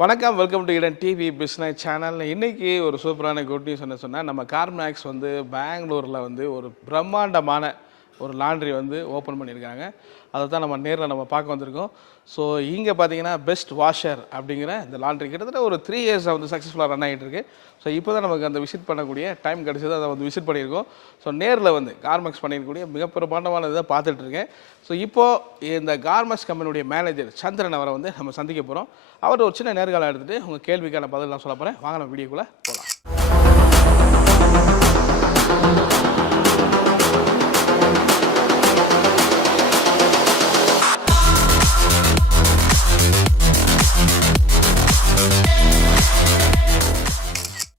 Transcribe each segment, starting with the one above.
வணக்கம், welcome to Eden TV business channel. இன்றைக்கி ஒரு சூப்பரான குட் நியூஸ் என்ன சொன்னால், நம்ம கார்மேக்ஸ் வந்து பெங்களூரில் வந்து ஒரு பிரம்மாண்டமான ஒரு லாண்ட்ரி வந்து ஓப்பன் பண்ணியிருக்காங்க. அதை தான் நம்ம நேரில் பார்க்க வந்திருக்கோம். ஸோ இங்கே பார்த்தீங்கன்னா பெஸ்ட் வாஷர் அப்படிங்கிற இந்த லாண்ட்ரி கிட்டத்தட்ட ஒரு 3 இயர்ஸாக வந்து சக்ஸஸ்ஃபுல்லாக ரன் ஆகிட்டு இருக்கு. ஸோ இப்போ தான் நமக்கு அந்த விசிட் பண்ணக்கூடிய டைம் கிடச்சது, அதை வந்து விசிட் பண்ணியிருக்கோம். ஸோ நேரில் வந்து கார்மெக்ஸ் பண்ணியிருக்கக்கூடிய மிக பிரமாண்டமான இதை பார்த்துட்டு இருக்கேன். ஸோ இப்போது இந்த கார்மெக்ஸ் கம்பெனியுடைய மேனேஜர் சந்திரன் அவரை வந்து நம்ம சந்திக்க போகிறோம். அவர் ஒரு சின்ன நேர்காலம் எடுத்துகிட்டு உங்கள் கேள்விக்கான பதில் நான் சொல்ல போகிறேன். வாங்க நம்ம வீடியோக்குள்ளே போகலாம்.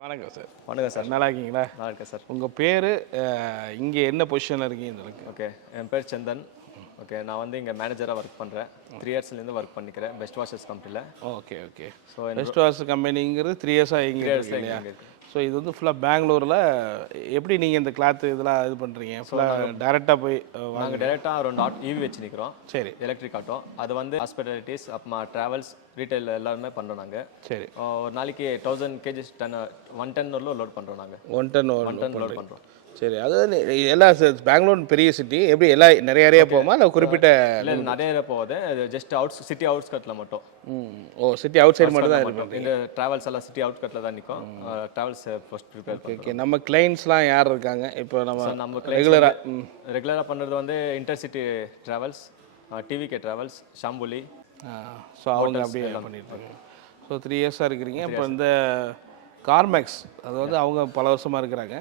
வணக்கம் சார். வணக்கம் சார். நல்லா இருக்கீங்களா? நல்லா இருக்கேன் சார். உங்கள் பேர், இங்கே என்ன பொசிஷனில் இருக்கீங்க? ஓகே, என் பேர் சந்தன். ஓகே, நான் வந்து இங்கே மேனேஜராக ஒர்க் பண்ணுறேன். 3 இயர்ஸ்லேருந்து ஒர்க் பண்ணிக்கிறேன் பெஸ்ட் வாஷர்ஸ் கம்பெனியில். Okay okay. So best washers கம்பெனிங்கிறது 3 இயர்ஸாக இங்கே இல்லையா? ஸோ இது வந்து ஃபுல்லாக பெங்களூரில் எப்படி நீங்கள் இந்த கிளாத் இதெல்லாம் இது பண்ணுறீங்க? ஃபுல்லாக டேரெக்டாக போய் நாங்கள் டேரெக்டாக 2 ஈவி வச்சுருக்கிறோம். சரி. எலக்ட்ரிக் ஆட்டோ, அது வந்து ஹாஸ்பிட்டாலிட்டிஸ், அப்புறமா ட்ராவல்ஸ், ரீட்டைல் எல்லாருமே பண்ணுறோம் நாங்கள். சரி. ஒரு நாளைக்கு 1000 kg 1 டன் லோட் பண்ணுறோம் நாங்கள். 1 டன் லோட் பண்ணுறோம். சரி. அதாவது எல்லா பெங்களூர் பெரிய சிட்டி, எப்படி எல்லா நிறைய போகுமா இல்லை குறிப்பிட்ட? இல்லை, நிறைய போகுது. ஜஸ்ட் சிட்டி அவுட்ஸ்கட்டில் மட்டும். ஓ, சிட்டி அவுட் சைடு மட்டும் தான் இருக்கும். இந்த ட்ராவல்ஸ் எல்லாம் சிட்டி அவுட்ஸ்கட்டில் தான் நிற்கும். ட்ராவல்ஸ் ஃபர்ஸ்ட் ப்ரிப்பேர் பண்ணுறோம். ஓகே. நம்ம கிளைண்ட்ஸ்லாம் யார் இருக்காங்க இப்போ? நம்ம ரெகுலராக பண்ணுறது வந்து இன்டர்சிட்டி ட்ராவல்ஸ், டிவிகே ட்ராவல்ஸ், ஷாம்புலி. ஸோ அவங்க அப்படியே பண்ணியிருப்பாங்க. ஸோ 3 இயர்ஸாக இருக்கிறீங்க. இப்போ இந்த கார்மெக்ஸ் அது வந்து அவங்க பல வருஷமாக இருக்கிறாங்க.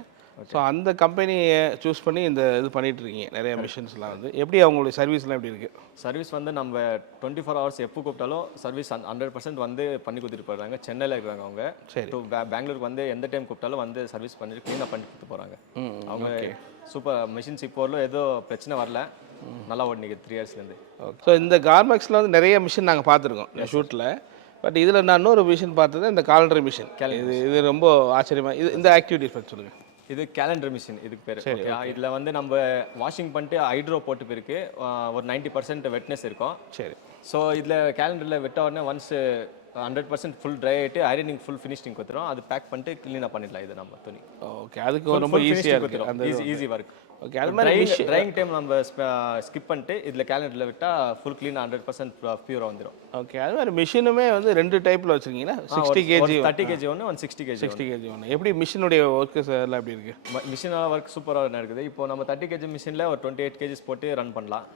ஸோ அந்த கம்பெனியை சூஸ் பண்ணி இந்த இது பண்ணிகிட்டு இருக்கீங்க நிறைய மிஷின்ஸ்லாம் வந்து. எப்படி அவங்களுடைய சர்வீஸ்லாம் எப்படி இருக்குது? சர்வீஸ் வந்து நம்ம 24 ஹவர்ஸ் எப்போ கூப்பிட்டாலும் சர்வீஸ் 100% வந்து பண்ணி கொடுத்துட்டு போகிறாங்க. சென்னையில் இருக்கிறாங்க அவங்க. சரி. பெங்களூருக்கு வந்து எந்த டைம் கூப்பிட்டாலும் வந்து சர்வீஸ் பண்ணிட்டு க்ளீனாக பண்ணி கொடுத்து போகிறாங்க. அவங்க சூப்பர் மிஷின்ஸ். இப்போ ஏதோ பிரச்சனை வரல, நல்லா ஓடினிக்கு 3 இயர்ஸ்லேருந்து. ஸோ இந்த கார்மெக்ஸில் வந்து நிறைய மிஷின் நாங்கள் பார்த்துருக்கோம் ஷூட்டில். பட் இதில் நான் இன்னொரு மிஷின் பார்த்தது இந்த காலண்டர் மிஷின். இது ரொம்ப ஆச்சரியமாக. இந்த ஆக்டிவிட்டிஸ் பற்றி சொல்லுங்கள். இது கேலண்டர் மிஷின், இதுக்கு பேர். இதில் வந்து நம்ம வாஷிங் பண்ணிட்டு ஹைட்ரோ போட்டு பிறகு ஒரு 90% வெட்னஸ் இருக்கும். சரி. ஸோ இதில் கேலண்டரில் வெட்ட உடனே ஒன்ஸ் 100% ஃபுல் ட்ரை ஆகிட்டு ஐரனிங் ஃபுல் ஃபினிஷிங் கொடுத்துரும். அது பேக் பண்ணிட்டு க்ளீனாக பண்ணிடலாம் இது நம்ம துணி. ஓகே. அதுக்கு ரொம்ப ஈஸியாக இருக்குது. அந்த ஈஸி ஒர்க். ஓகே. அது மாதிரி ட்ரைங் டைம் நம்ம ஸ்கிப் பண்ணிட்டு இதில் கேலண்டரில் விட்டால் ஃபுல் க்ளீனாக 100% பியூராக வந்துடும். ஓகே. அது மாதிரி மிஷினுமே வந்து 2 டைப்பில் வச்சுருக்கீங்கன்னா 60 kg 30 kg ஒன்று, 160 kg ஒன்று. எப்படி மிஷினுடைய ஒர்க்கு எல்லாம் எப்படி இருக்குது? மிஷினோட ஒர்க் சூப்பராக இருக்குது. இப்போ நம்ம 30 kg மிஷினில் ஒரு 28 kg போட்டு ரன் பண்ணலாம்.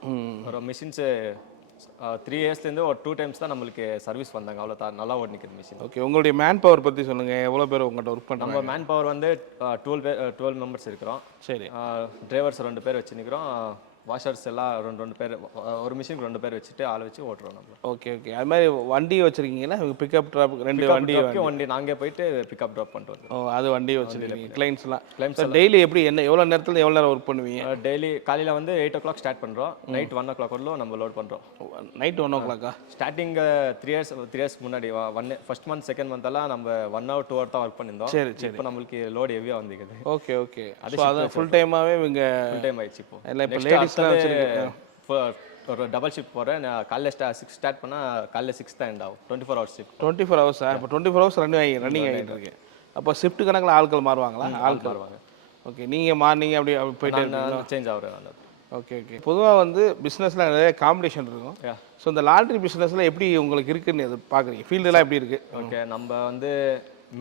ஒரு மிஷின்ஸு 3 இயர்ஸ்லேருந்து ஒரு 2 டைம்ஸ் தான் நம்மளுக்கு சர்வீஸ் வந்தாங்க. அவ்வளோ தான் நல்லா ஓடி நிற்குது மிஷின். ஓகே. உங்களுடைய மேன் பவர் பற்றி சொல்லுங்கள். எவ்வளோ பேர் உங்கள்கிட்ட ஒர்க் பண்ணுறாங்க? நம்ம மேன் பவர் வந்து 12 மெம்பர்ஸ் இருக்கிறோம். சரி. டிரைவர்ஸ் 2 பேர் வச்சு நிற்கிறோம். வாஷர்ஸ் எல்லாம் 2 பேர், ஒரு மிஷின் 2 பேர் வச்சுட்டு ஆள் வச்சு ஓட்டுறோம் நம்ம. Okay okay. அது மாதிரி வண்டி வச்சுருக்கீங்கன்னா பிக்கப் ட்ராப் 2 வண்டி நாங்கள் போயிட்டு பிக்கப் ட்ராப் பண்ணிட்டு வரோம். ஓ, அது வண்டி வச்சுருக்கீங்க. கிளைண்ட்ஸ் டெய்லி எப்படி எவ்வளோ நேரத்தில் எவ்வளோ நேரம் ஒர்க் பண்ணுவீங்க? டெய்லி காலையில் வந்து 8 o'clock ஸ்டார்ட் பண்ணுறோம். நைட் 1 o'clock வரலும் நம்ம லோட் பண்ணுறோம். நைட் 1 o'clock ஸ்டார்டிங் 3 இயர்ஸ் முன்னாடி ஃபர்ஸ்ட் மந்த் செகண்ட் மந்த் எல்லாம் நம்ம 1 hour 2 hour தான் ஒர்க் பண்ணியிருந்தோம். சரி சரி. இப்போ நம்மளுக்கு லோட் ஹெவியாக வந்துக்குது. Okay okay. அது ஃபுல் டைமாகவே இங்கே ஃபுல் டைம் ஆயிடுச்சு. இப்போ லேடிஸ்லாம் ஒரு டபுள் ஷிஃப்ட் போகிறேன். காலையில் 6 ஸ்டார்ட் பண்ணால் காலையில் 6 தான் எண்ட் ஆகும். 24 hours ஷிஃப்ட். 24 hours. இப்போ 24 hours ரன்னிங் ஆகிட்டு இருக்கு. அப்போ ஷிஃப்ட் கணக்கில் ஆட்கள் மாறுவாங்களா? ஆட்கள் மாறுவாங்க. ஓகே. நீங்கள் மார்னிங் அப்படி போயிட்டு சேஞ்ச் ஆகுறேன். Okay okay. பொதுவாக வந்து பிஸ்னஸில் நிறைய காம்படிஷன் இருக்கும். ஸோ இந்த லாண்ட்ரி பிஸ்னஸில் எப்படி உங்களுக்கு இருக்குன்னு எது பார்க்குறீங்க? ஃபீல்டெல்லாம் எப்படி இருக்குது? ஓகே. நம்ம வந்து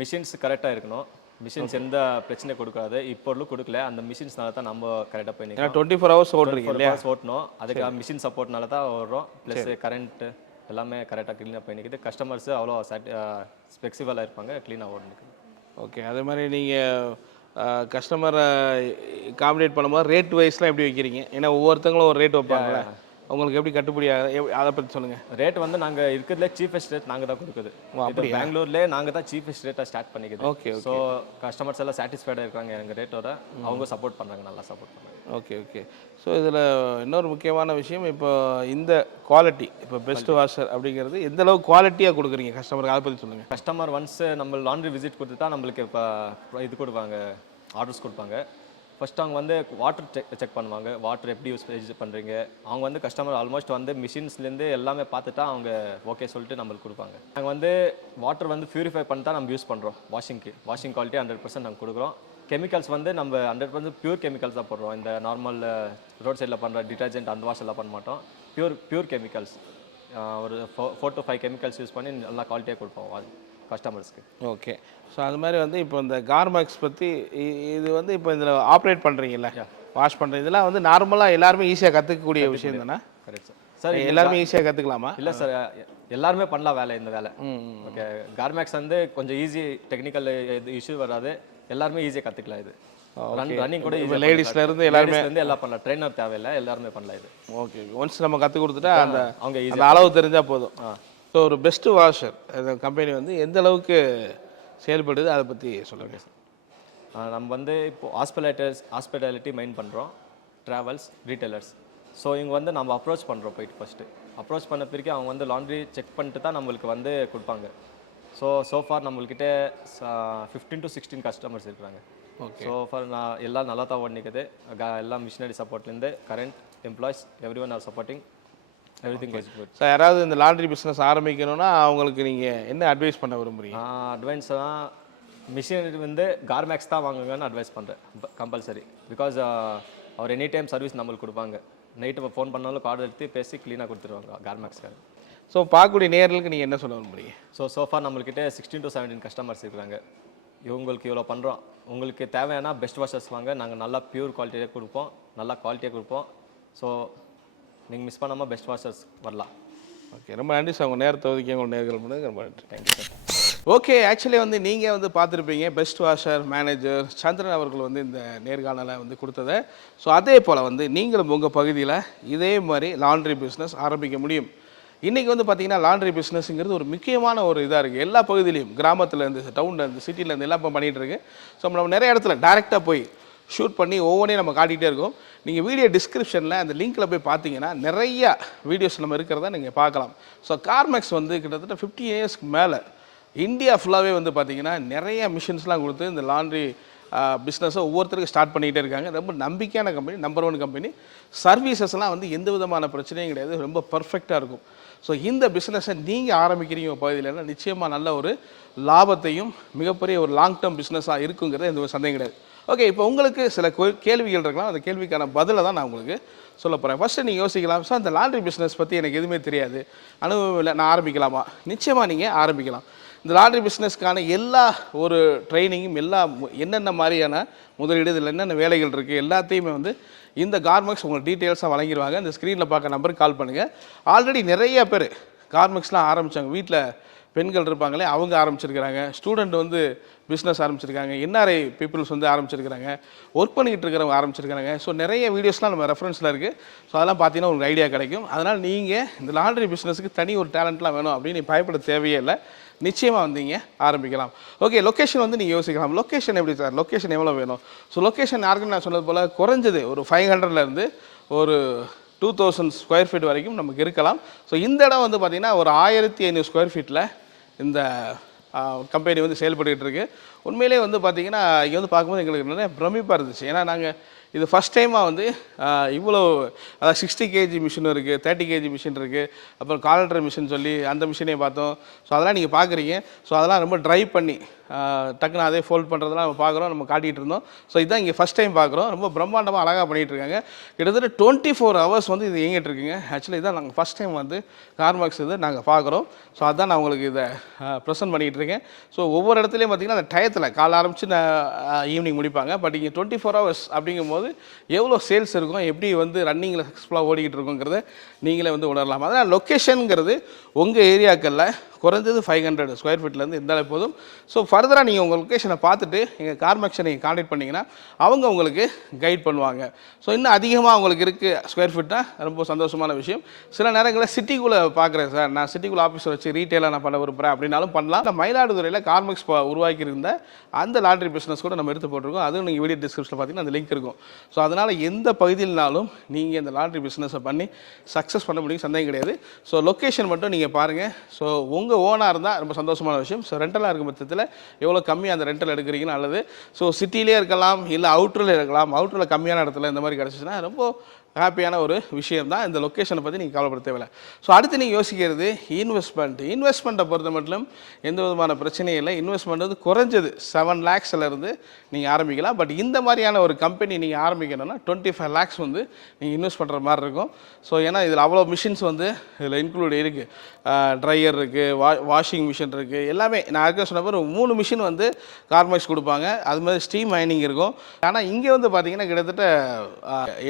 மிஷின்ஸ் கரெக்டாக இருக்கணும். மிஷின்ஸ் எந்த பிரச்சனை கொடுக்காது. இப்போ கொடுக்கல. அந்த மிஷின்ஸ்னால தான் நம்ம கரெக்டாக போய் நிற்கிறோம். 24 hours ஓட்டுறீங்க இல்லையா? ஓட்டணும். அதுக்கு மிஷின் சப்போர்ட்னால தான் ஓடுறோம். ப்ளஸ் கரண்ட் எல்லாமே கரெக்டாக க்ளீனாக போய் நிற்குது. கஸ்டமர்ஸ் அவ்வளோ ஃப்ளெக்சிபிளாக இருப்பாங்க, க்ளீனாக ஓடி நிற்குது. ஓகே. அதே மாதிரி நீங்கள் கஸ்டமரை காம்படேட் பண்ணும்போது ரேட் வைஸ்லாம் எப்படி வைக்கிறீங்க? ஏன்னா ஒவ்வொருத்தங்களும் ஒரு ரேட் வைப்பாங்களே, உங்களுக்கு எப்படி கட்டுப்படி அதை பற்றி சொல்லுங்கள். ரேட் வந்து நாங்கள் இருக்கிறதுல சீஃபஸ்ட் ரேட் நாங்கள் தான் கொடுக்குது. அப்படி பெங்களூர்லேயே நாங்கள் தான் சீஃபஸ்ட் ரேட்டாக ஸ்டார்ட் பண்ணிக்குது. ஓகே. ஸோ கஸ்டமர்ஸ் எல்லாம் சாட்டிஸ்ஃபைடாக இருக்காங்க எங்கள் ரேட்டோட. அவங்க சப்போர்ட் பண்ணுறாங்க, நல்லா சப்போர்ட் பண்ணுறாங்க. Okay okay. ஸோ இதில் இன்னொரு முக்கியமான விஷயம், இப்போ இந்த குவாலிட்டி, இப்போ பெஸ்ட் வாஷர் அப்படிங்கிறது எந்த அளவுக்கு குவாலிட்டியாக கொடுக்குறீங்க கஸ்டமருக்கு, அதை பற்றி சொல்லுங்கள். கஸ்டமர் ஒன்ஸ் நம்ம லாண்ட்ரி விசிட் கொடுத்துட்டா நம்மளுக்கு இப்போ இது கொடுப்பாங்க, ஆர்டர்ஸ் கொடுப்பாங்க. ஃபர்ஸ்ட் அவங்க வந்து வாட்டர் செக் பண்ணுவாங்க, வாட்டர் எப்படி யூஸ் பண்ணுறீங்க. அவங்க வந்து கஸ்டமர் ஆல்மோஸ்ட் வந்து மிஷின்ஸ்லேருந்து எல்லாமே பார்த்துட்டா அவங்க ஓகே சொல்லிட்டு நம்மளுக்கு கொடுப்பாங்க. நாங்கள் வந்து வாட்டர் வந்து பியூரிஃபை பண்ணி தான் நம்ம யூஸ் பண்ணுறோம் வாஷிங்க்கு. வாஷிங் குவாலிட்டி 100% நாங்கள் கொடுக்குறோம். கெமிக்கல்ஸ் வந்து நம்ம 100% பியூர் கெமிக்கல்ஸ் தான் போடுறோம். இந்த நார்மல் ரோட் சைடில் பண்ணுற டிட்டர்ஜென்ட் அந்த வாஷ் எல்லாம் பண்ண மாட்டோம். பியூர் கெமிக்கல்ஸ் ஒரு 4 to 5 கெமிக்கல்ஸ் யூஸ் பண்ணி நல்லா குவாலிட்டியாக கொடுப்போம் கஸ்டமர்ஸ்க்கு. ஓகே. ஸோ அது மாதிரி வந்து இப்போ இந்த கார்மெக்ஸ் பற்றி இது வந்து இப்போ இதில் ஆப்ரேட் பண்ணுறீங்கல்ல, வாஷ் பண்ணுறது, இதெல்லாம் வந்து நார்மலாக எல்லாருமே ஈஸியாக கற்றுக்கக்கூடிய விஷயம் தானே? Correct sir. சார் எல்லாருமே ஈஸியாக கற்றுக்கலாமா? இல்லை சார், எல்லாருமே பண்ணலாம் இந்த வேலை. ஓகே, கார்மெக்ஸ் வந்து கொஞ்சம் ஈஸி, டெக்னிக்கல் இஷ்யூ வராது, எல்லாருமே ஈஸியாக கற்றுக்கலாம். இது ரன்னிங் கூட இப்போ லேடிஸ்லேருந்து எல்லாருமே எல்லாம் பண்ணலாம், ட்ரெயினர் தேவையில்லை, எல்லாருமே பண்ணலாம் இது. ஓகே, ஒன்ஸ் நம்ம கற்றுக் கொடுத்துட்டா அந்த அவங்க அந்த அளவு தெரிஞ்சால் போதும். ஸோ ஒரு பெஸ்ட்டு வாஷர் இந்த கம்பெனி வந்து எந்த அளவுக்கு செயல்படுது அதை பற்றி சொல்லுங்கள் சார். நம்ம வந்து இப்போ ஹாஸ்பிட்டாலிட்டி மெயின் பண்ணுறோம், ட்ராவல்ஸ், ரீட்டைலர்ஸ். ஸோ இவங்க வந்து நம்ம அப்ரோச் பண்ணுறோம், போயிட்டு ஃபஸ்ட்டு அப்ரோச் பண்ண பிறகு அவங்க வந்து லாண்ட்ரி செக் பண்ணிட்டு தான் நம்மளுக்கு வந்து கொடுப்பாங்க. ஸோ ஃபார் நம்மள்கிட்ட 15 to 16 கஸ்டமர்ஸ் இருக்கிறாங்க. ஓகே. ஸோ ஃபார் நான் எல்லாம் நல்லா தான் ஓடிக்குது. எல்லாம் மிஷினரி சப்போர்ட்லேருந்து current employees every one are supporting, everything goes good. Sir, யாராவது இந்த லாண்ட்ரி பிஸ்னஸ் ஆரம்பிக்கணும்னா அவங்களுக்கு நீங்கள் என்ன அட்வைஸ் பண்ண விரும்புறீங்க? அட்வைன்ஸ்லாம் மிஷினரி வந்து கார்மெக்ஸ் தான் வாங்குங்கன்னு அட்வைஸ் பண்ணுறேன், கம்பல்சரி. பிகாஸ் அவர் எனி டைம் சர்வீஸ் நம்மளுக்கு கொடுப்பாங்க. நைட்டு ஃபோன் பண்ணாலும் கார்டு எடுத்து பேசி க்ளீனாக கொடுத்துருவாங்க கார்மெக்ஸ்க்காக. ஸோ பார்க்கக்கூடிய நேர்களுக்கு நீங்கள் என்ன சொல்ல விரும்புறீங்க? சோஃபா நம்மள்கிட்ட 16 to 17 கஸ்டமர்ஸ் இருக்கிறாங்க. இவங்களுக்கு இவ்வளோ பண்ணுறோம், உங்களுக்கு தேவையான பெஸ்ட் வாஷர்ஸ் வாங்க, நாங்கள் நல்லா பியூர் குவாலிட்டியாக கொடுப்போம், நல்லா குவாலிட்டியாக கொடுப்போம். ஸோ நீங்கள் மிஸ் பண்ணாமல் பெஸ்ட் வாஷர்ஸ் வரலாம். ஓகே, ரொம்ப நன்றி சார். உங்கள் நேரத்தை ஒதுக்கி உங்கள் நேர்கள் பண்ணது ரொம்ப நன்றி. Thank you sir. ஓகே, ஆக்சுவலி வந்து நீங்கள் வந்து பார்த்துருப்பீங்க பெஸ்ட் வாஷர் மேனேஜர் சந்திரன் அவர்கள் வந்து இந்த நேர்காணலை வந்து கொடுத்ததை. ஸோ அதே போல் வந்து நீங்களும் உங்கள் பகுதியில் இதே மாதிரி லாண்ட்ரி பிஸ்னஸ் ஆரம்பிக்க முடியும். இன்றைக்கி வந்து பார்த்திங்கன்னா லாண்ட்ரி பிஸ்னஸ்ங்கிறது ஒரு முக்கியமான ஒரு இதாக இருக்குது. எல்லா பகுதியிலையும், கிராமத்துலேருந்து, டவுன்லேருந்து, சிட்டிலேருந்து எல்லாம் இப்போ பண்ணிகிட்ருக்கு. ஸோ நம்ம நிறைய இடத்துல டைரெக்டாக போய் ஷூட் பண்ணி ஒவ்வொன்றையும் நம்ம காட்டிகிட்டே இருக்கோம். நீங்கள் வீடியோ டிஸ்கிரிப்ஷனில் அந்த லிங்க்கில் போய் பார்த்தீங்கன்னா நிறையா வீடியோஸ் நம்ம இருக்கிறத நீங்கள் பார்க்கலாம். ஸோ கார்மெக்ஸ் வந்து கிட்டத்தட்ட 50 இயர்ஸ்க்கு மேலே இந்தியா ஃபுல்லாகவே வந்து பார்த்திங்கன்னா நிறைய மிஷின்ஸ்லாம் கொடுத்து இந்த லாண்ட்ரி பிஸ்னஸை ஒவ்வொருத்தருக்கும் ஸ்டார்ட் பண்ணிகிட்டே இருக்காங்க. ரொம்ப நம்பிக்கையான கம்பெனி, நம்பர் 1 கம்பெனி. சர்வீசஸ்லாம் வந்து எந்த விதமான பிரச்சனையும் கிடையாது, ரொம்ப பர்ஃபெக்டாக இருக்கும். ஸோ இந்த பிஸ்னஸை நீங்கள் ஆரம்பிக்கிறீங்க பகுதியிலன்னா நிச்சயமாக நல்ல ஒரு லாபத்தையும் மிகப்பெரிய ஒரு லாங் டேர்ம் பிஸ்னஸாக இருக்குங்கிறது எந்த ஒரு சந்தேகம் கிடையாது. ஓகே, இப்போ உங்களுக்கு சில கேள்விகள் இருக்கலாம். அந்த கேள்விக்கான பதிலை தான் நான் உங்களுக்கு சொல்ல போகிறேன். ஃபஸ்ட்டு நீங்கள் யோசிக்கலாம், சார் இந்த லாண்ட்ரி பிஸ்னஸ் பற்றி எனக்கு எதுவுமே தெரியாது, அனுபவம் இல்லை, நான் ஆரம்பிக்கலாமா? நிச்சயமாக நீங்கள் ஆரம்பிக்கலாம். இந்த லாண்ட்ரி பிஸ்னஸ்க்கான எல்லா ஒரு ட்ரைனிங்கும், என்னென்ன மாதிரியான முதலீடு, இதில் என்னென்ன வேலைகள் இருக்குது எல்லாத்தையுமே வந்து இந்த கார்மெக்ஸ் உங்களுக்கு டீட்டெயில்ஸாக வழங்கிடுவாங்க. இந்த ஸ்க்ரீனில் பார்க்க நம்பருக்கு கால் பண்ணுங்கள். ஆல்ரெடி நிறைய பேர் கார்மெக்ஸ்லாம் ஆரம்பித்தாங்க. வீட்டில் பெண்கள் இருப்பாங்களே, அவங்க ஆரம்பிச்சிருக்கிறாங்க. ஸ்டூடெண்ட் வந்து பிஸ்னஸ் ஆரம்பிச்சிருக்காங்க. என்ஆர்ஐ பீப்புள்ஸ் வந்து ஆரம்பிச்சிருக்கிறாங்க. ஒர்க் பண்ணிக்கிட்டு இருக்கிறவங்க ஆரம்பிச்சிருக்காங்க. ஸோ நிறைய வீடியோஸ்லாம் நம்ம ரெஃபரன்ஸில் இருக்குது. ஸோ அதெல்லாம் பார்த்தீங்கன்னா உங்களுக்கு ஐடியா கிடைக்கும். அதனால் நீங்கள் இந்த லாண்ட்ரி பிஸ்னஸுக்கு தனி ஒரு டேலண்ட்லாம் வேணும் அப்படின்னு பயப்பட தேவையே இல்லை. நிச்சயமாக வந்தீங்க ஆரம்பிக்கலாம். ஓகே, லொக்கேஷன் வந்து நீங்கள் யோசிக்கலாம். லொக்கேஷன் எப்படி சார், லொக்கேஷன் எவ்வளோ வேணும்? ஸோ லொக்கேஷன் யாருக்குன்னு நான் சொன்னது போல் குறைஞ்சது ஒரு 500லேருந்து ஒரு 2000 ஸ்கொயர் ஃபீட் வரைக்கும் நமக்கு இருக்கலாம். ஸோ இந்த இடம் வந்து பார்த்திங்கன்னா ஒரு 1500 ஸ்கொயர் ஃபீட்டில் இந்த கம்பெனி வந்து செயல்பட்டுக்கிட்டு இருக்குது. உண்மையிலே வந்து பார்த்திங்கன்னா இங்கே வந்து பார்க்கும்போது எங்களுக்கு நிறைய பிரமிப்பாக இருந்துச்சு. ஏன்னா நாங்கள் இது ஃபஸ்ட் டைமாக வந்து இவ்வளோ, அதாவது 60 kg மிஷினும் இருக்குது, 30 kg மிஷின் இருக்குது, அப்புறம் காலண்டர் மிஷின் சொல்லி அந்த மிஷினையும் பார்த்தோம். ஸோ அதெல்லாம் நீங்கள் பார்க்குறீங்க. ஸோ அதெல்லாம் ரொம்ப ட்ரைவ் பண்ணி டக்குன்னு அதே ஃபோல்ட் பண்ணுறதெல்லாம் நம்ம பார்க்குறோம், நம்ம காட்டிகிட்டு இருந்தோம். ஸோ இதுதான் இங்கே ஃபஸ்ட் டைம் பார்க்குறோம். ரொம்ப பிரம்மாண்டமாக அழகாக பண்ணிகிட்டு இருக்காங்க. கிட்டத்தட்ட 24 hours வந்து இது இயங்கிட்டு இருக்குங்க. ஆக்சுவலி இதான் நாங்கள் ஃபஸ்ட் டைம் வந்து கார்மெக்ஸ் இது நாங்கள் பார்க்குறோம். ஸோ அதான் நான் உங்களுக்கு இதை ப்ரெசென்ட் பண்ணிகிட்டு இருக்கேன். ஸோ ஒவ்வொரு இடத்துலையும் பார்த்திங்கன்னா அந்த டயத்தில் காலை ஆரம்பித்து ஈவினிங் முடிப்பாங்க. பட் இங்கே 24 hours அப்படிங்கும்போது எவ்வளோ சேல்ஸ் இருக்கும், எப்படி வந்து ரன்னிங்கில் சக்ஸஸ்ஃபுல்லாக ஓடிக்கிட்டு இருக்குங்கிறத நீங்களே வந்து உணரலாம். அதனால் லொக்கேஷனுங்கிறது உங்கள் ஏரியாக்களில் குறைஞ்சது 500 ஸ்கொயர் ஃபீட்லேருந்து இருந்தாலே போதும். ஸோ ஃபர்தராக நீங்கள் உங்கள் லொக்கேஷனை பார்த்துட்டு எங்கள் கார்மெக்ஸை நீங்கள் கான்டாக்ட் பண்ணிங்கன்னா அவங்க உங்களுக்கு கைட் பண்ணுவாங்க. ஸோ இன்னும் அதிகமாக உங்களுக்கு இருக்குது ஸ்கொயர் ஃபீட்னா ரொம்ப சந்தோஷமான விஷயம். சில நேரங்களில் சிட்டிக்குள்ளே பார்க்குறேன் சார், நான் சிட்டிக்குள்ளே ஆஃபீஸை வச்சு ரீட்டெயிலாக நான் பண்ண விரும்புகிறேன் அப்படின்னாலும் பண்ணலாம். இந்த மயிலாடுதுறையில் கார்மெக்ஸ் உருவாக்கியிருந்த அந்த லாண்ட்ரி பிஸ்னஸ் கூட நம்ம எடுத்து போட்டிருக்கோம். அதுவும் நீங்கள் வீடியோ டிஸ்கிரிப்ஷனில் பார்த்தீங்கன்னா அந்த லிங்க் இருக்கும். ஸோ அதனால் எந்த பகுதியில்னாலும் நீங்கள் இந்த லாண்ட்ரி பிஸ்னஸை பண்ணி சக்ஸஸ் பண்ண முடியும், சந்தேகம் கிடையாது. ஸோ லொக்கேஷன் மட்டும் நீங்கள் பாருங்கள். ஸோ உங்கள் ஓனாக இருந்தால் ரொம்ப சந்தோஷமான விஷயம். ஸோ ரெண்டலாக இருக்கும் பட்சத்தில் எவ்வளோ கம்மியாக அந்த ரெண்டல் எடுக்கிறீங்கன்னு நல்லது. ஸோ சிட்டிலே இருக்கலாம், இல்லை அவுட்டரில் இருக்கலாம். அவுட்டரில் கம்மியான இடத்துல இந்த மாதிரி கிடச்சிச்சுன்னா ரொம்ப ஹாப்பியான ஒரு விஷயம் தான். இந்த லொக்கேஷனை பற்றி நீங்கள் கவலைப்பட தேவையில்லை. ஸோ அடுத்து நீங்கள் யோசிக்கிறது இன்வெஸ்ட்மெண்ட்டை பொறுத்த மட்டும் எந்த விதமான பிரச்சனையும் இல்லை. இன்வெஸ்ட்மெண்ட் வந்து குறைஞ்சது 7 lakhsலேருந்து நீங்கள் ஆரம்பிக்கலாம். பட் இந்த மாதிரியான ஒரு கம்பெனி நீங்கள் ஆரம்பிக்கணும்னா 25 lakhs வந்து நீங்கள் இன்வெஸ்ட் பண்ணுற மாதிரி இருக்கும். ஸோ ஏன்னா இதில் அவ்வளோ மிஷின்ஸ் வந்து இதில் இன்க்ளூட் இருக்குது. ட்ரையர் இருக்குது, வாஷிங் மிஷின் இருக்குது, எல்லாமே. நான் ஏற்கனவே சொன்ன மாதிரி 3 மிஷின் வந்து கார்மெக்ஸ் கொடுப்பாங்க. அது மாதிரி ஸ்டீம் மைனிங் இருக்கும். ஆனால் இங்கே வந்து பார்த்தீங்கன்னா கிட்டத்தட்ட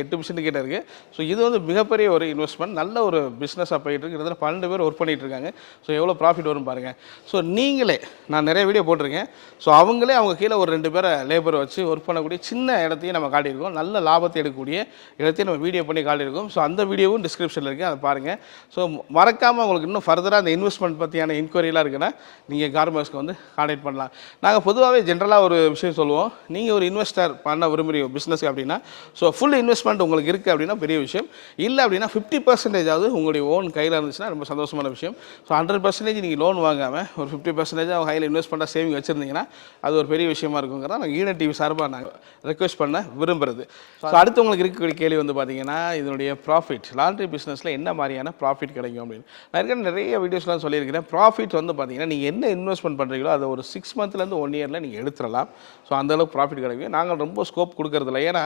8 மிஷின் கிட்ட இருக்குது. ஸோ இது வந்து மிகப்பெரிய ஒரு இன்வெஸ்ட்மெண்ட். நல்ல ஒரு பிஸ்னஸாக போயிட்டு இருக்கு. கிட்டத்தட்ட 12 பேர் ஒர்க் பண்ணிட்டு இருக்காங்க. ஸோ எவ்வளோ ப்ராஃபிட் வரும் பாருங்கள். ஸோ நீங்களே, நான் நிறைய வீடியோ போட்டிருக்கேன். ஸோ அவங்களே அவங்க கீழே ஒரு 2 பேரை லேபரை வச்சு ஒர்க் பண்ணக்கூடிய சின்ன இடத்தையும் நம்ம காட்டியிருக்கோம். நல்ல லாபத்தை எடுக்கக்கூடிய இடத்தையும் நம்ம வீடியோ பண்ணி காட்டியிருக்கோம். ஸோ அந்த வீடியோவும் டிஸ்கிரிப்ஷனில் இருக்குது, அதை பாருங்கள். ஸோ மறக்காமல் உங்களுக்கு இன்னும் ஃபர்தராக அந்த இன்வெஸ்ட்மெண்ட் பற்றியான என்கொயரிலாம் இருக்குன்னா நீங்கள் கார்மெக்ஸ்க்கு வந்து கான்டாக்ட் பண்ணலாம். நாங்கள் பொதுவாகவே ஜென்ரலாக ஒரு விஷயம் சொல்லுவோம். நீங்கள் ஒரு இன்வெஸ்டர் பண்ண விரும்புகிறீங்க பிஸ்னஸ்க்கு அப்படின்னா, ஸோ ஃபுல் இன்வெஸ்ட்மெண்ட் உங்களுக்கு இருக்குது அப்படின்னா பெரிய விஷயம். இல்லை அப்படின்னா 50% ஆகுது உங்களுடைய ஓன் கையில் இருந்துச்சுன்னா ரொம்ப சந்தோஷமான விஷயம். ஸோ 100% நீங்கள் லோன் வாங்காமல் ஒரு 50% அவங்க கையில் இன்வெஸ்ட் பண்ண சேவிங் வச்சுருந்தீங்கன்னா அது ஒரு பெரிய விஷயமா இருக்குங்கிறத நாங்கள் ஈன டிவி சார்பாக நாங்கள் ரெக்வெஸ்ட் பண்ண விரும்புகிறது. ஸோ அடுத்து உங்களுக்கு இருக்கக்கூடிய கேள்வி வந்து பார்த்தீங்கன்னா, இதனுடைய ப்ராஃபிட் லாண்ட்ரி பிஸ்னஸில் என்ன மாதிரியான ப்ராஃபிட் கிடைக்கும் அப்படின்னு. நான் இருக்கிற நிறைய வீடியோஸ்லாம் சொல்லியிருக்கிறேன். ப்ராஃபிட் வந்து பார்த்தீங்கன்னா நீங்கள் என்ன இன்வெஸ்ட்மெண்ட் பண்ணுறீங்களோ அதை ஒரு 6 monthலேருந்து 1 yearல நீங்கள் எடுத்துடலாம். ஸோ அந்தளவுக்கு ப்ராஃபிட் கிடைக்கும். நாங்கள் ரொம்ப ஸ்கோப் கொடுக்கறதில்ல. ஏன்னா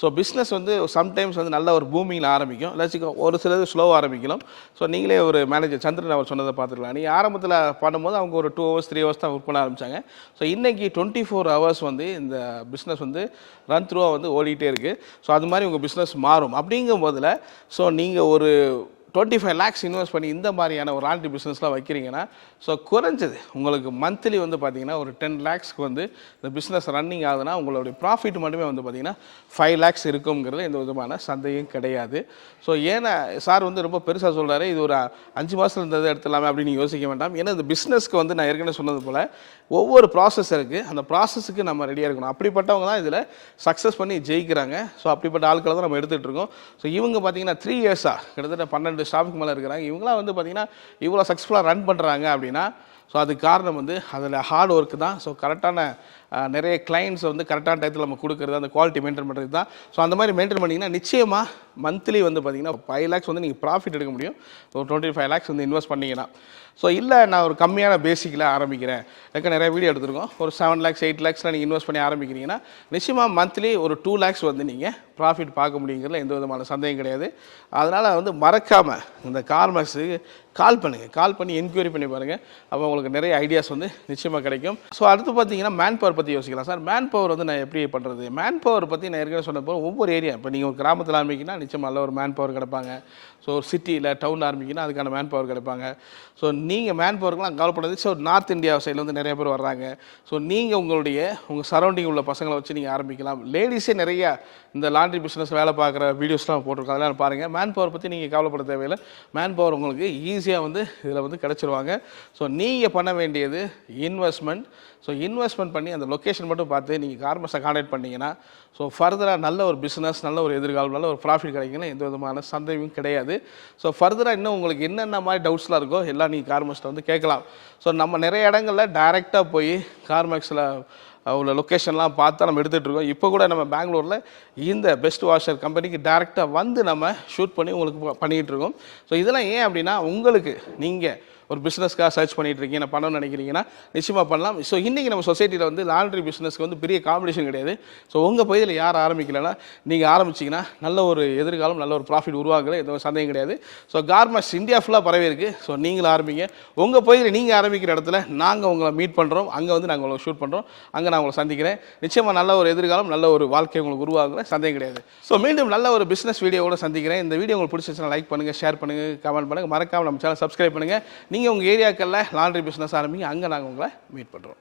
ஸோ பிஸ்னஸ் வந்து சம்டைம்ஸ் வந்து நல்ல ஒரு பூமிங்கில் ஆரம்பிக்கும், இல்லாச்சும் ஒரு சிலது ஸ்லோவாக ஆரம்பிக்கலாம். ஸோ நீங்களே ஒரு மேனேஜர் சந்திரன் அவர் சொன்னதை பார்த்துக்கலாம். நீங்கள் ஆரம்பத்தில் பண்ணும்போது அவங்க ஒரு 2 hours 3 hours தான் ஒர்க் பண்ண ஆரம்பித்தாங்க. ஸோ இன்றைக்கி 24 hours வந்து இந்த பிஸ்னஸ் வந்து ரன் த்ரூவாக வந்து ஓடிட்டே இருக்குது. ஸோ அது மாதிரி உங்கள் பிஸ்னஸ் மாறும். அப்படிங்கும் போதில் ஸோ நீங்கள் ஒரு 25 lakhs இன்வெஸ்ட் பண்ணி இந்த மாதிரியான ஒரு லாண்ட்ரி பிஸ்னஸ்லாம் வைக்கிறீங்கன்னா, ஸோ குறைஞ்சது உங்களுக்கு மந்த்லி வந்து பார்த்தீங்கன்னா ஒரு 10 lakhsக்கு வந்து இந்த பிஸ்னஸ் ரன்னிங் ஆகுதுன்னா உங்களுடைய ப்ராஃபிட் மட்டுமே வந்து பார்த்தீங்கன்னா 5 lakhs இருக்குங்கிறது எந்த விதமான சந்தேகம் கிடையாது. ஸோ ஏன்னா சார் வந்து ரொம்ப பெருசாக சொல்கிறாரு, இது ஒரு 5 மாதத்தில் இருந்ததை எடுத்துடலாமே அப்படின்னு யோசிக்க வேண்டாம். ஏன்னா இந்த பிஸ்னஸ்க்கு வந்து நான் ஏற்கனவே சொன்னது போல் ஒவ்வொரு ப்ராசஸ் இருக்குது. அந்த ப்ராசஸுக்கு நம்ம ரெடியாக இருக்கணும். அப்படிப்பட்டவங்க தான் இதில் சக்ஸஸ் பண்ணி ஜெயிக்கிறாங்க. ஸோ அப்படிப்பட்ட ஆட்களை தான் நம்ம எடுத்துகிட்டு இருக்கோம். ஸோ இவங்க பார்த்தீங்கன்னா 3 years-ஆக கிட்டத்தட்ட 12 ஸ்டாஃப்க்கு மேலே இருக்கிறாங்க. இவங்களாம் வந்து பார்த்தீங்கன்னா இவ்வளோ சக்ஸஸ்ஃபுல்லாக ரன் பண்ணுறாங்க அப்படின்னா ஸோ அதுக்கு காரணம் வந்து அதில் ஹார்ட் ஒர்க்கு தான். ஸோ கரெக்டான நிறைய கிளைண்ட்ஸ் வந்து கரெக்டான டயத்தில் நம்ம கொடுக்குறது, அந்த குவாலிட்டி மெயின்டைன் பண்ணுறது தான். ஸோ அந்த மாதிரி மெயின்டைன் பண்ணிங்கன்னா நிச்சயமாக மந்த்லி வந்து பார்த்தீங்கன்னா 5 lakhs வந்து நீங்கள் ப்ராஃபிட் எடுக்க முடியும். ஒரு 25 lakhs வந்து இன்வெஸ்ட் பண்ணிங்கன்னா. ஸோ இல்லை நான் ஒரு கம்மியான பேசிக்கில் ஆரம்பிக்கிறேன், எனக்கு நிறைய வீடியோ எடுத்துருக்கோம், ஒரு 7 lakhs 8 lakhsல நீங்கள் இன்வெஸ்ட் பண்ணி ஆரம்பிக்கிறீங்கன்னா நிச்சயமாக மந்த்லி ஒரு 2 lakhs வந்து நீங்கள் ப்ராஃபிட் பார்க்க முடியுங்கிறதுல எந்த விதமான சந்தேகம் கிடையாது. அதனால் வந்து மறக்காமல் இந்த கார்மெக்ஸுக்கு கால் பண்ணுங்கள். கால் பண்ணி என்கொயரி பண்ணி பாருங்கள். அப்போ உங்களுக்கு நிறைய ஐடியாஸ் வந்து நிச்சயமாக கிடைக்கும். ஸோ அடுத்து பார்த்தீங்கன்னா மேன் பவர் பற்றி யோசிக்கலாம். சார் மேன் பவர் வந்து நான் எப்படி பண்ணுறது? மேன் பவர் பற்றி நான் ஏற்கனவே சொன்ன போது ஒவ்வொரு ஏரியா, இப்போ நீங்கள் ஒரு கிராமத்தில் ஆரம்பிக்கிங்கன்னா நிச்சயமாக நல்ல ஒரு மேன் பவர் கிடைப்பாங்க. ஸோ ஒரு சிட்டியில் டவுன் ஆரம்பிக்கிங்கன்னா அதுக்கான மேன் பவர் கிடைப்பாங்க. ஸோ நீங்கள் மேன் பவருக்குலாம் கவலைப்படாது. ஸோ நார்த் இந்தியா சைடில் வந்து நிறைய பேர் வர்றாங்க. ஸோ நீங்கள் உங்கள் சரௌண்டிங் உள்ள பசங்களை வச்சு நீங்கள் ஆரம்பிக்கலாம். லேடிஸே நிறையா இந்த லாண்ட்ரி பிஸ்னஸ் வேலை பார்க்குற வீடியோஸ்லாம் போட்டிருக்கோம், அதெல்லாம் பாருங்கள். மேன் பவர் பற்றி நீங்கள் கவலைப்பட தேவையில்லை. மேன் பவர் உங்களுக்கு ஈஸியாக வந்து இதில் வந்து கிடச்சிருவாங்க. ஸோ நீங்கள் பண்ண வேண்டியது இன்வெஸ்ட்மெண்ட். ஸோ இன்வெஸ்ட்மெண்ட் பண்ணி அந்த லொக்கேஷன் மட்டும் பார்த்து நீங்கள் கார்மெக்ஸை கான்டாக்ட் பண்ணிங்கன்னா ஸோ ஃபர்தராக நல்ல ஒரு பிஸ்னஸ், நல்ல ஒரு எதிர்காலம், நல்ல ஒரு ப்ராஃபிட் கிடைக்குன்னா எந்த விதமான சந்தேகமும் கிடையாது. ஸோ ஃபர்தராக இன்னும் உங்களுக்கு என்னென்ன மாதிரி டவுட்ஸ்லாம் இருக்கோ எல்லாம் நீங்கள் கார்மெக்ஸில் வந்து கேட்கலாம். ஸோ நம்ம நிறைய இடங்களில் டைரெக்டாக போய் கார்மெக்ஸில் உள்ள லொக்கேஷன்லாம் பார்த்து நம்ம எடுத்துகிட்டு இருக்கோம். இப்போ கூட நம்ம பெங்களூரில் இந்த பெஸ்ட் வாஷர் கம்பெனிக்கு டேரெக்டாக வந்து நம்ம ஷூட் பண்ணி உங்களுக்கு பண்ணிகிட்டு இருக்கோம். ஸோ இதெல்லாம் ஏன் அப்படின்னா உங்களுக்கு நீங்கள் ஒரு பிஸ்னஸ்க்காக சர்ச் பண்ணிட்டு இருக்கீங்க, நான் பண்ணணும்னு நினைக்கிறீங்கன்னா நிச்சயமாக பண்ணலாம். ஸோ இன்றைக்கி நம்ம சொசைட்டியில் வந்து லாண்ட்ரி பிஸ்னஸ்க்கு வந்து பெரிய காம்படிஷன் கிடையாது. ஸோ உங்கள் பகுதியில் யார் ஆரம்பிக்கலைன்னா நீங்கள் ஆரம்பிச்சிங்கன்னா நல்ல ஒரு எதிர்காலம், நல்ல ஒரு ப்ராஃபிட் உருவாகல, எதுவும் சந்தேகம் கிடையாது. ஸோ கார்மெண்ட்ஸ் இந்தியா ஃபுல்லாக பரவி இருக்குது. ஸோ நீங்களும் ஆரம்பிங்க. உங்கள் பகுதியில் நீங்கள் ஆரம்பிக்கிற இடத்துல நாங்கள் உங்களை மீட் பண்ணுறோம். அங்கே வந்து நாங்கள் உங்களை ஷூட் பண்ணுறோம். அங்கே நான் உங்களை சந்திக்கிறேன். நிச்சயமாக நல்ல ஒரு எதிர்காலம், நல்ல ஒரு வாழ்க்கை உங்களுக்கு உருவாகல, சந்தேகம் கிடையாது. ஸோ மீண்டும் நல்ல ஒரு பிஸ்னஸ் வீடியோவோட சந்திக்கிறேன். இந்த வீடியோ உங்களுக்கு பிடிச்சிச்சுன்னா லைக் பண்ணுங்கள், ஷேர் பண்ணுங்கள், கமெண்ட் பண்ணுங்கள். மறக்காமல் நம்ம சேனல் சப்ஸ்கிரைப் பண்ணுங்கள். நீங்கள் உங்கள் ஏரியாக்களில் லாண்ட்ரி பிஸ்னஸ் ஆரம்பிங்க. அங்கே நாங்கள் உங்களை மீட் பண்ணுறோம்.